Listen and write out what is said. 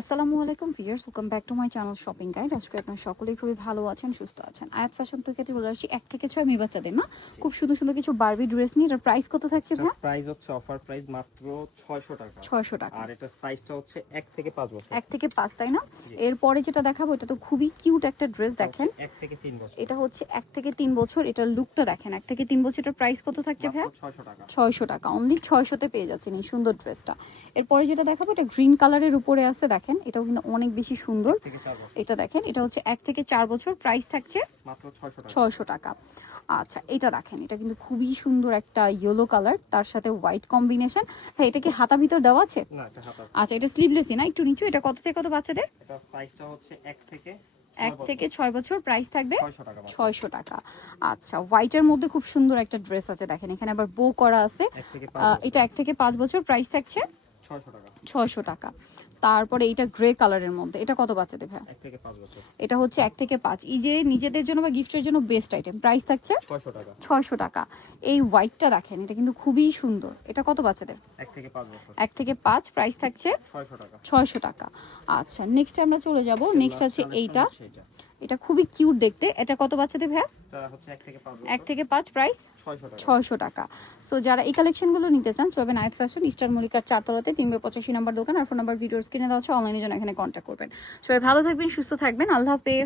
আসসালামু আলাইকুম viewers, welcome back to my channel shopping guide. আজকে আপনারা সকলেই খুবই ভালো আছেন, সুস্থ আছেন। আয়াত ফ্যাশন থেকে চলে আসছি 1 থেকে 6 মেয়ে বাচ্চাদের না খুব সুন্দর সুন্দর কিছু বারবি ড্রেস নিয়ে। এটার প্রাইস কত থাকছে ভাই? প্রাইস হচ্ছে অফার প্রাইস মাত্র 600 টাকা। 600 টাকা। আর এটা সাইজটা হচ্ছে 1 থেকে 5 বছর। 1 থেকে 5, তাই না? এরপরে যেটা দেখাবো এটা তো খুবই কিউট একটা ড্রেস, দেখেন 1 থেকে 3 বছর। এটা হচ্ছে 1 থেকে 3 বছর। এটার লুকটা দেখেন, 1 থেকে 3 বছর। এটার প্রাইস কত থাকছে ভাই? 600 টাকা। 600 টাকা, অনলি 600 তে পেয়ে যাচ্ছেন এই সুন্দর ড্রেসটা। এরপরে যেটা দেখাবো এটা গ্রিন কালারের উপরে আছে, দেখেন এটাও কিন্তু অনেক বেশি সুন্দর। 1 থেকে 4 বছর। এটা দেখেন, এটা হচ্ছে 1 থেকে 4 বছর, প্রাইস থাকছে মাত্র 600 টাকা। 600 টাকা। আচ্ছা, এটা দেখেন, এটা কিন্তু খুবই সুন্দর একটা ইয়েলো কালার, তার সাথে হোয়াইট কম্বিনেশন। হ্যাঁ, এটা কি হাতা ভিতর দেওয়া আছে? না, এটা হাতা। আচ্ছা, এটা স্লিভলেসই না, একটু নিচু। এটা কত থেকে কত বাচ্চাদের? এটা সাইজটা হচ্ছে 1 থেকে 1 থেকে 6 বছর, প্রাইস থাকবে 600 টাকা। 600 টাকা। আচ্ছা, হোয়াইটের মধ্যে খুব সুন্দর একটা ড্রেস আছে, দেখেন এখানে আবার বো করা আছে। 1 থেকে 5 বছর। এটা 1 থেকে 5 বছর, প্রাইস থাকছে 600 টাকা। 600 টাকা। তারপরে এটা গ্রে কালারের মধ্যে, এটা কত বাচ্চাদের ভাই? 1 থেকে 5 বছর। এটা হচ্ছে 1 থেকে 5। এই যে নিজেদের জন্য বা গিফটের জন্য বেস্ট আইটেম, প্রাইস থাকছে 600 টাকা। 600 টাকা। এই হোয়াইটটা দেখেন, এটা কিন্তু খুবই সুন্দর। এটা কত বাচ্চাদের? 1 থেকে 5 বছর। 1 থেকে 5, প্রাইস থাকছে 600 টাকা। 600 টাকা। আচ্ছা, নেক্সট আমরা চলে যাব। নেক্সট আছে এইটা, সেটা। এটা খুবই কিউট দেখতে। এটা কত বাচ্চাদের ভাই? এটা হচ্ছে 1 থেকে 5 বছর। 1 থেকে 5, প্রাইস 600 টাকা। 600 টাকা। সো যারা এই কালেকশনগুলো নিতে চান চলবেন আয়াত ফ্যাশন, ইস্টার মল্লিকার 4 তলাতে 385 নাম্বার দোকান। আর ফোন নাম্বার ভিডিওর স্ক্রিনে দেওয়া আছে, অনলাইনে জন্য এখানে কন্ট্যাক্ট করবেন। সবাই ভালো থাকবেন, সুস্থ থাকবেন, আল্লাহ হাফেজ।